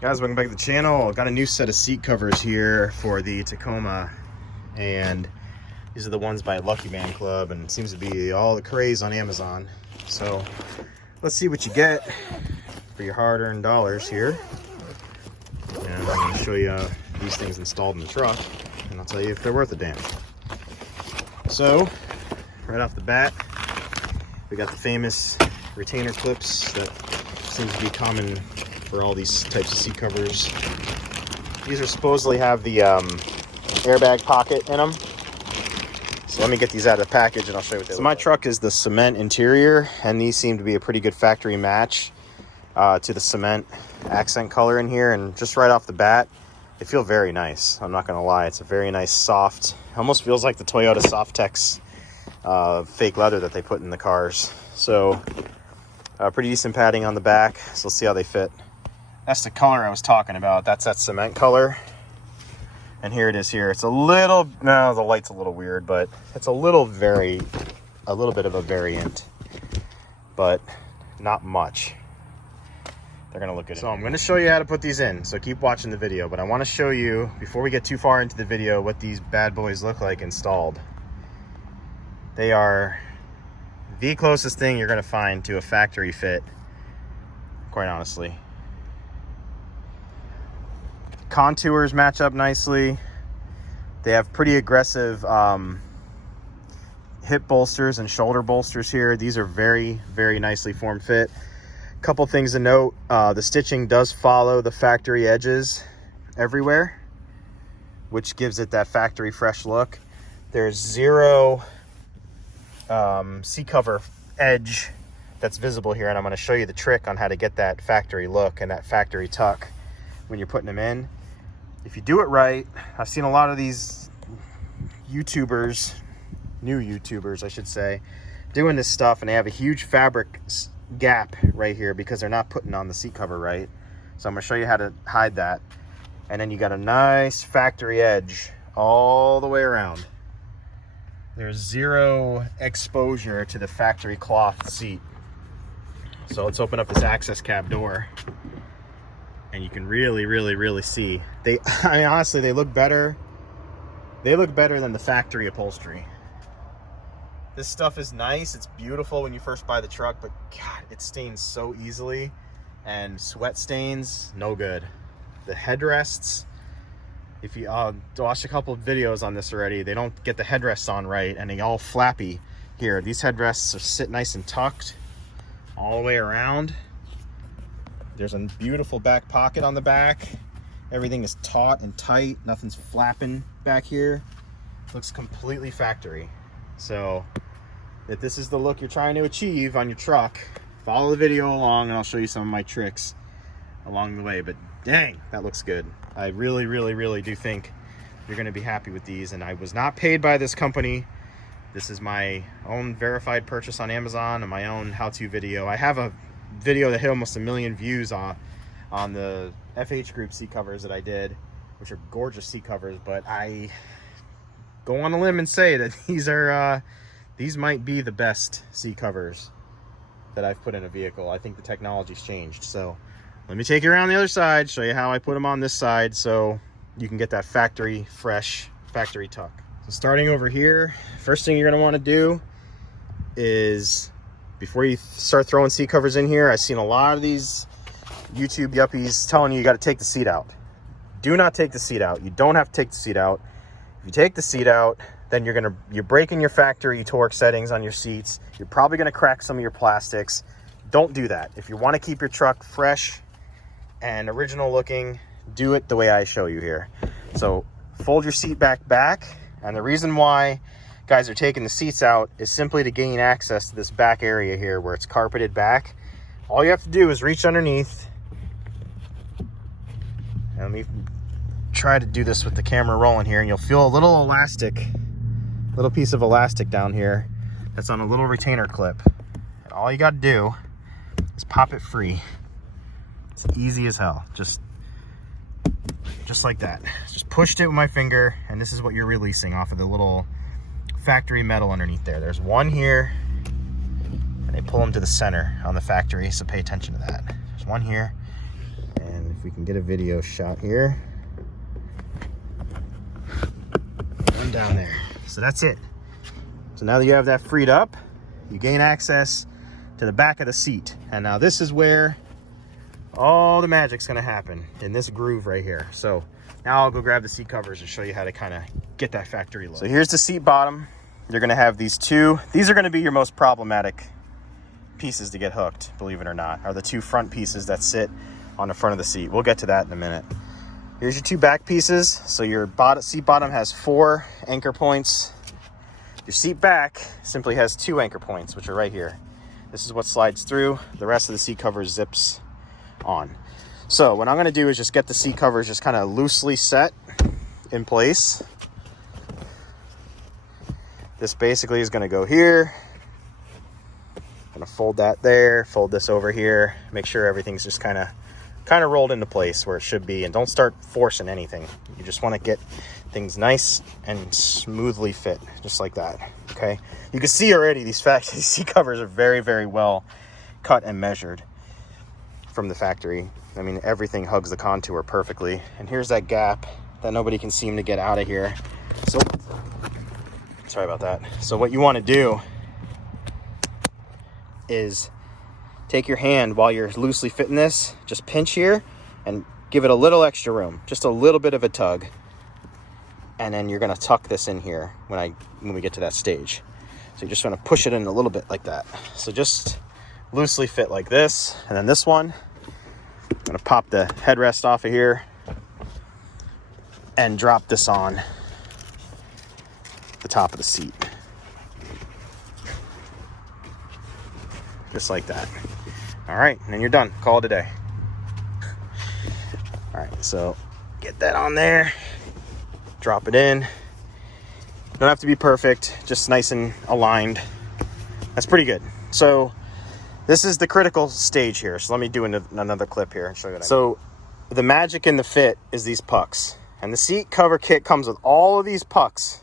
Guys, welcome back to the channel. Got a new set of seat covers here for the Tacoma, and these are the ones by Lucky Man Club, and it seems to be all the craze on Amazon. So let's see what you get for your hard-earned dollars here. And I'm going to show you these things installed in the truck, and I'll tell you if they're worth a damn. So right off the bat, we got the famous retainer clips that seems to be common for all these types of seat covers. These are supposedly have the airbag pocket in them. So let me get these out of the package and I'll show you what they look like. So my truck is the cement interior, and these seem to be a pretty good factory match to the cement accent color in here. And just right off the bat, they feel very nice. I'm not gonna lie, it's a very nice soft, almost feels like the Toyota Softex fake leather that they put in the cars. So pretty decent padding on the back. So let's see how they fit. That's the color I was talking about. That's that cement color. And here it is here. It's a little, no, the light's a little weird, but it's a little bit of a variant, but not much. They're gonna look good. So I'm gonna show you how to put these in. So keep watching the video, but I wanna show you, before we get too far into the video, what these bad boys look like installed. They are the closest thing you're gonna find to a factory fit, quite honestly. Contours match up nicely. They have pretty aggressive hip bolsters and shoulder bolsters here. These are very, very nicely form fit. Couple things to note, the stitching does follow the factory edges everywhere, which gives it that factory fresh look. There's zero seat cover edge that's visible here, and I'm going to show you the trick on how to get that factory look and that factory tuck when you're putting them in. If you do it right, I've seen a lot of these YouTubers, new YouTubers I should say, doing this stuff, and they have a huge fabric gap right here because they're not putting on the seat cover right. So I'm going to show you how to hide that. And then you got a nice factory edge all the way around. There's zero exposure to the factory cloth seat. So let's open up this access cab door, and you can really see. I mean, honestly, they look better. They look better than the factory upholstery. This stuff is nice. It's beautiful when you first buy the truck, but God, it stains so easily, and sweat stains, no good. The headrests, if you watched a couple of videos on this already, they don't get the headrests on right, and they all flappy here. These headrests sit nice and tucked all the way around. There's a beautiful back pocket on the back. Everything is taut and tight. Nothing's flapping back here. Looks completely factory. So if this is the look you're trying to achieve on your truck, follow the video along and I'll show you some of my tricks along the way. But dang, that looks good. I really do think you're going to be happy with these. And I was not paid by this company. This is my own verified purchase on Amazon and my own how-to video. I have a video that hit almost 1 million views on the FH Group seat covers that I did, which are gorgeous seat covers, but I go on a limb and say that these might be the best seat covers that I've put in a vehicle. I think the technology's changed. So let me take you around the other side, show you how I put them on this side so you can get that factory fresh factory tuck. So starting over here, first thing you're going to want to do is, before you start throwing seat covers in here, I've seen a lot of these YouTube yuppies telling you got to take the seat out. Do not take the seat out. You don't have to take the seat out. If you take the seat out, then you're breaking your factory torque settings on your seats. You're probably going to crack some of your plastics. Don't do that. If you want to keep your truck fresh and original looking, do it the way I show you here. So fold your seat back, and the reason why guys are taking the seats out is simply to gain access to this back area here where it's carpeted back. All you have to do is reach underneath, and let me try to do this with the camera rolling here, and you'll feel a little piece of elastic down here that's on a little retainer clip. And all you got to do is pop it free. It's easy as hell. Just like that. Just pushed it with my finger, and this is what you're releasing off of the little factory metal underneath there. There's one here, and they pull them to the center on the factory, so pay attention to that. There's one here, and if we can get a video shot here. One down there. So that's it. So now that you have that freed up, you gain access to the back of the seat. And now this is where all the magic's gonna happen, in this groove right here. So now I'll go grab the seat covers and show you how to kind of get that factory look. So here's the seat bottom. You're gonna have these two. These are gonna be your most problematic pieces to get hooked, believe it or not, are the two front pieces that sit on the front of the seat. We'll get to that in a minute. Here's your two back pieces. So your seat bottom has 4 anchor points. Your seat back simply has 2 anchor points, which are right here. This is what slides through. The rest of the seat cover zips on. So what I'm going to do is just get the seat covers just kind of loosely set in place. This basically is going to go here. I'm going to fold that there, fold this over here, make sure everything's just kind of rolled into place where it should be, and don't start forcing anything. You just want to get things nice and smoothly fit, just like that. Okay, you can see already these seat covers are very, very well cut and measured from the factory. I mean, everything hugs the contour perfectly. And here's that gap that nobody can seem to get out of here. So sorry about that. So what you want to do is take your hand while you're loosely fitting this, just pinch here and give it a little extra room, just a little bit of a tug. And then you're gonna tuck this in here when we get to that stage. So you just wanna push it in a little bit like that. So just loosely fit like this. And then this one, I'm gonna pop the headrest off of here and drop this on the top of the seat. Just like that. All right, and then you're done. Call it a day. All right, so get that on there. Drop it in. Don't have to be perfect, just nice and aligned. That's pretty good. So this is the critical stage here. So let me do another clip here and show you what I mean. So the magic in the fit is these pucks. And the seat cover kit comes with all of these pucks.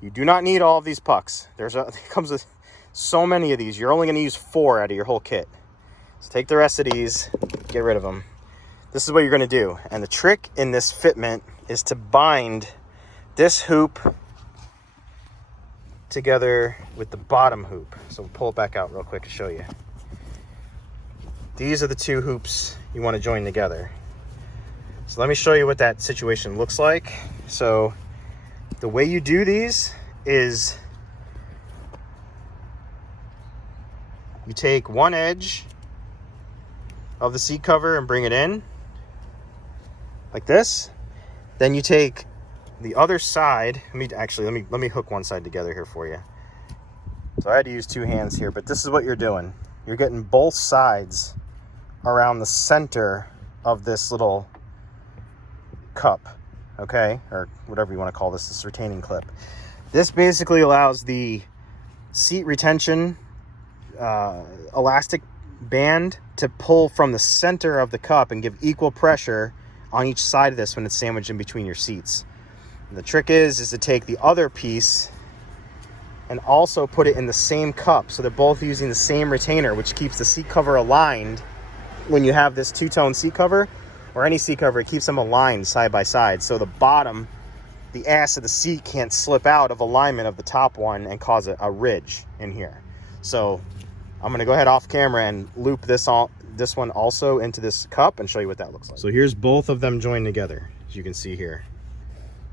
You do not need all of these pucks. It comes with so many of these. You're only going to use 4 out of your whole kit. So take the rest of these, get rid of them. This is what you're going to do. And the trick in this fitment is to bind this hoop together with the bottom hoop. So we'll pull it back out real quick to show you. These are the 2 hoops you want to join together. So let me show you what that situation looks like. So the way you do these is you take one edge of the seat cover and bring it in like this. Then you take the other side. Let me hook one side together here for you. So I had to use 2 hands here, but this is what you're doing. You're getting both sides around the center of this little cup, okay? Or whatever you want to call this retaining clip. This basically allows the seat retention elastic band to pull from the center of the cup and give equal pressure on each side of this when it's sandwiched in between your seats. And the trick is to take the other piece and also put it in the same cup, so they're both using the same retainer, which keeps the seat cover aligned. When you have this 2-tone seat cover or any seat cover, it keeps them aligned side by side, so the bottom, the ass of the seat, can't slip out of alignment of the top one and cause a ridge in here. So I'm going to go ahead off camera and loop this one also into this cup and show you what that looks like. So here's both of them joined together, as you can see here.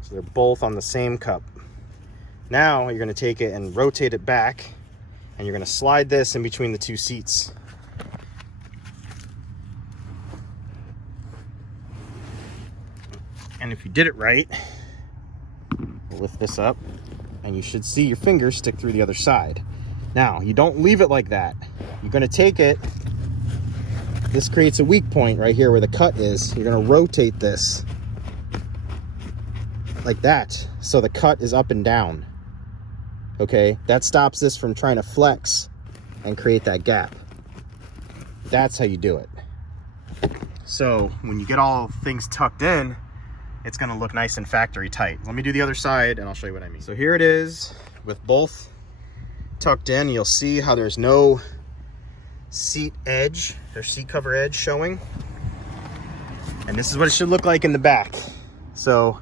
So they're both on the same cup. Now you're going to take it and rotate it back, and you're going to slide this in between the 2 seats. And if you did it right, lift this up and you should see your fingers stick through the other side. Now, you don't leave it like that. You're going to take it. This creates a weak point right here where the cut is. You're going to rotate this like that, so the cut is up and down. Okay, that stops this from trying to flex and create that gap. That's how you do it. So when you get all things tucked in, it's going to look nice and factory tight. Let me do the other side and I'll show you what I mean. So here it is with both tucked in. You'll see how there's no seat edge, there's seat cover edge showing. And this is what it should look like in the back. So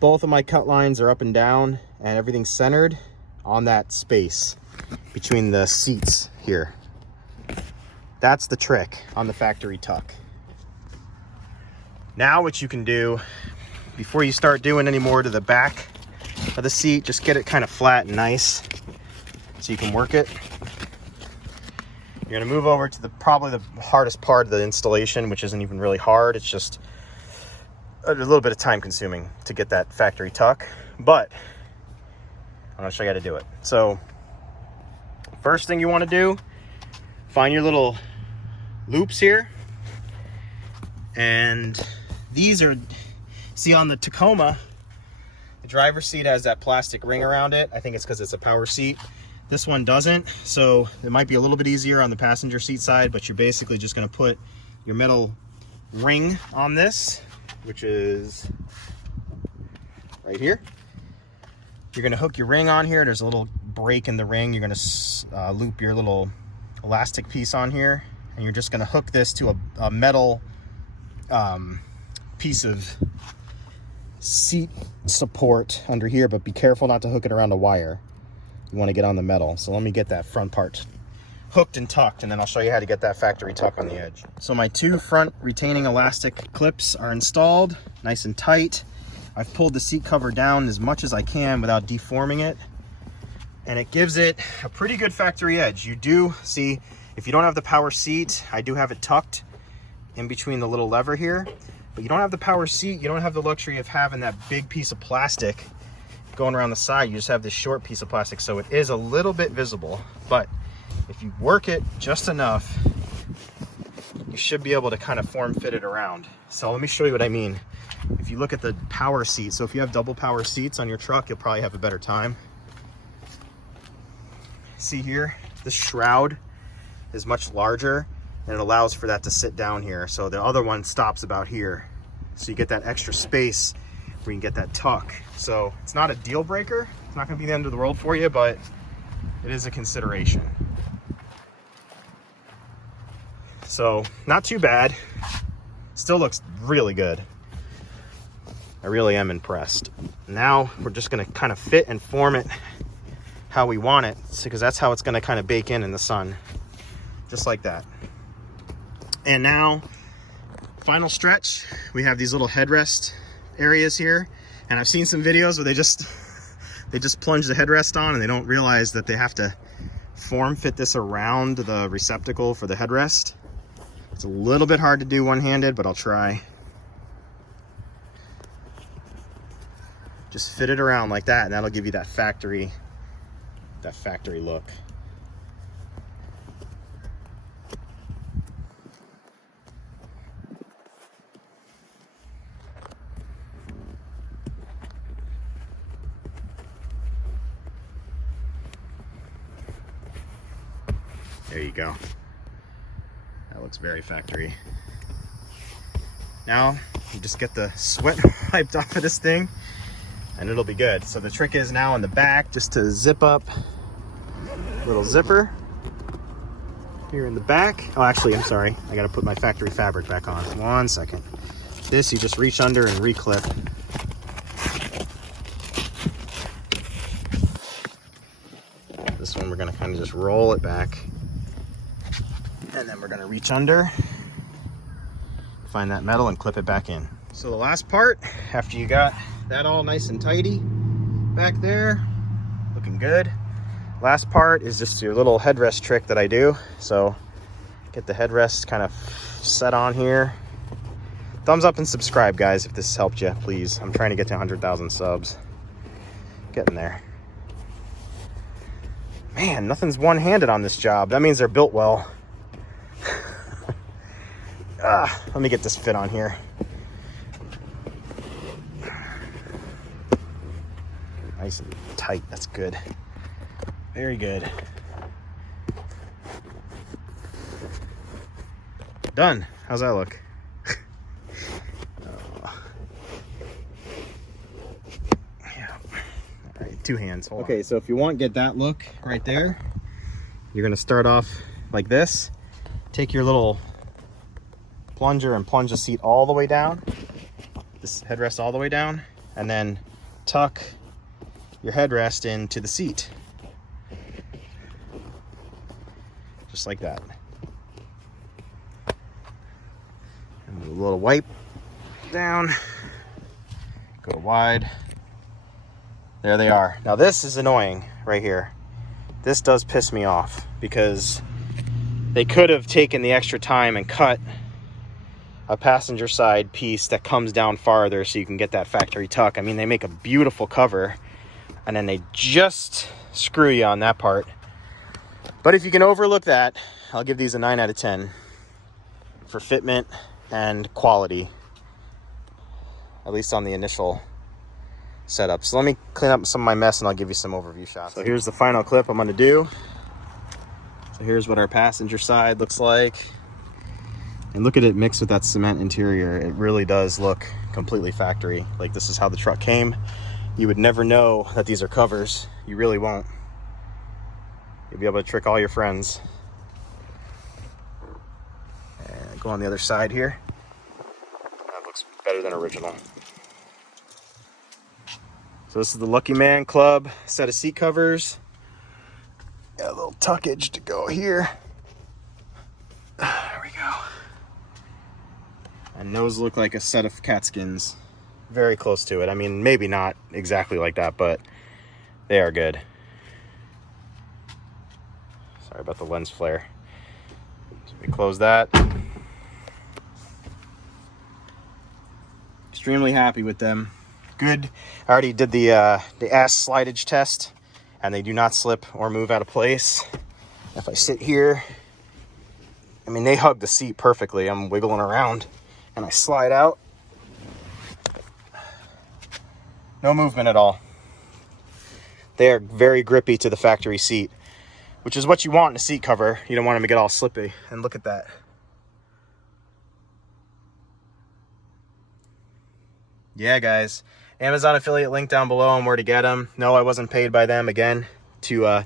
both of my cut lines are up and down, and everything's centered on that space between the seats here. That's the trick on the factory tuck. Now what you can do, before you start doing any more to the back of the seat, just get it kind of flat and nice so you can work it. You're gonna move over to probably the hardest part of the installation, which isn't even really hard. It's just a little bit of time consuming to get that factory tuck, but I'm gonna show you how to do it. So first thing you wanna do, find your little loops here. And these are, see on the Tacoma, the driver's seat has that plastic ring around it. I think it's because it's a power seat. This one doesn't, so it might be a little bit easier on the passenger seat side, but you're basically just gonna put your metal ring on this, which is right here. You're gonna hook your ring on here. There's a little break in the ring. You're gonna loop your little elastic piece on here, and you're just gonna hook this to a metal piece of seat support under here, but be careful not to hook it around a wire. You want to get on the metal. So let me get that front part hooked and tucked, and then I'll show you how to get that factory tuck on the edge. So my two front retaining elastic clips are installed nice and tight. I've pulled the seat cover down as much as I can without deforming it, and it gives it a pretty good factory edge. You do see, if you don't have the power seat, I do have it tucked in between the little lever here, but you don't have the power seat, you don't have the luxury of having that big piece of plastic going around the side. You just have this short piece of plastic, so it is a little bit visible, but if you work it just enough, you should be able to kind of form fit it around. So let me show you what I mean. If you look at the power seat, so if you have double power seats on your truck, you'll probably have a better time. See here, this shroud is much larger, and it allows for that to sit down here. So the other one stops about here. So you get that extra space where you can get that tuck. So it's not a deal breaker. It's not gonna be the end of the world for you, but it is a consideration. So not too bad. Still looks really good. I really am impressed. Now we're just gonna kind of fit and form it how we want it, because that's how it's gonna kind of bake in the sun, just like that. And now, final stretch, we have these little headrest areas here, and I've seen some videos where they just plunge the headrest on and they don't realize that they have to form fit this around the receptacle for the headrest. It's a little bit hard to do one-handed, but I'll try. Just fit it around like that, and that'll give you that factory look. There you go. That looks very factory. Now you just get the sweat wiped off of this thing and it'll be good. So the trick is now on the back, just to zip up little zipper here in the back. Oh, actually, I'm sorry. I gotta put my factory fabric back on. 1 second. This you just reach under and reclip. This one we're gonna kind of just roll it back. And then we're gonna reach under, find that metal and clip it back in. So the last part, after you got that all nice and tidy back there, looking good. Last part is just your little headrest trick that I do. So get the headrest kind of set on here. Thumbs up and subscribe, guys, if this helped you, please. I'm trying to get to 100,000 subs. Getting there. Man, nothing's one-handed on this job. That means they're built well. Let me get this fit on here. Nice and tight, that's good. Very good. Done. How's that look? Yeah. All right, two hands. Hold on. So if you want, get that look right there. You're gonna start off like this. Take your little plunger and plunge the seat all the way down, this headrest all the way down, and then tuck your headrest into the seat. Just like that. And a little wipe down, go wide. There they are. Now this is annoying right here. This does piss me off because they could have taken the extra time and cut a passenger side piece that comes down farther so you can get that factory tuck. I mean, they make a beautiful cover and then they just screw you on that part. But if you can overlook that, I'll give these a 9 out of 10 for fitment and quality, at least on the initial setup. So let me clean up some of my mess and I'll give you some overview shots. So here's the final clip I'm going to do. So here's what our passenger side looks like. And look at it mixed with that cement interior. It really does look completely factory. Like this is how the truck came. You would never know that these are covers. You really won't. You'll be able to trick all your friends. And go on the other side here. That looks better than original. So this is the Lucky Man Club set of seat covers. Got a little tuckage to go here. There we go. And those look like a set of cat skins. Very close to it. I mean, maybe not exactly like that, but they are good. Sorry about the lens flare. So we close that. Extremely happy with them. Good. I already did the ass slidage test, and they do not slip or move out of place. If I sit here, I mean, they hug the seat perfectly. I'm wiggling around, and I slide out. No movement at all. They are very grippy to the factory seat, which is what you want in a seat cover. You don't want them to get all slippy. And look at that. Yeah, guys. Amazon affiliate link down below on where to get them. No, I wasn't paid by them again to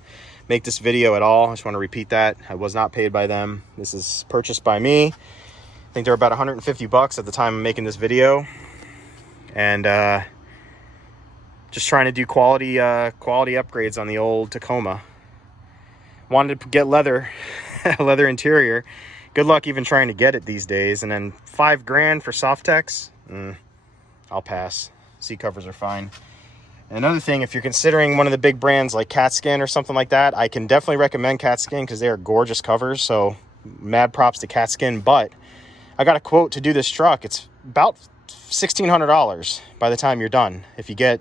make this video at all. I just want to repeat that. I was not paid by them. This is purchased by me. I think they're about 150 bucks at the time of making this video. And just trying to do quality upgrades on the old Tacoma. Wanted to get leather interior. Good luck even trying to get it these days. And then $5 grand for Softex. I'll pass. Seat covers are fine. Another thing, if you're considering one of the big brands like Catskin or something like that, I can definitely recommend Catskin because they are gorgeous covers. So mad props to Catskin. But I got a quote to do this truck. It's about $1,600 by the time you're done. If you get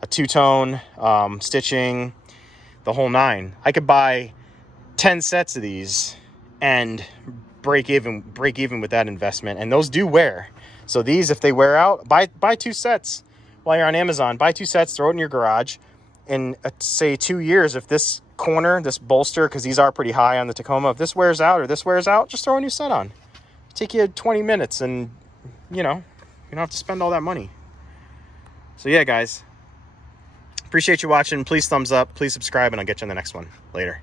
a two-tone, stitching, the whole nine. I could buy 10 sets of these and break even with that investment. And those do wear. So these, if they wear out, buy 2 sets. While you're on Amazon, buy 2 sets, throw it in your garage. In, say, 2 years, if this corner, this bolster, because these are pretty high on the Tacoma, if this wears out or this wears out, just throw a new set on. It'll take you 20 minutes and, you know, you don't have to spend all that money. So, yeah, guys. Appreciate you watching. Please thumbs up. Please subscribe, and I'll get you in the next one. Later.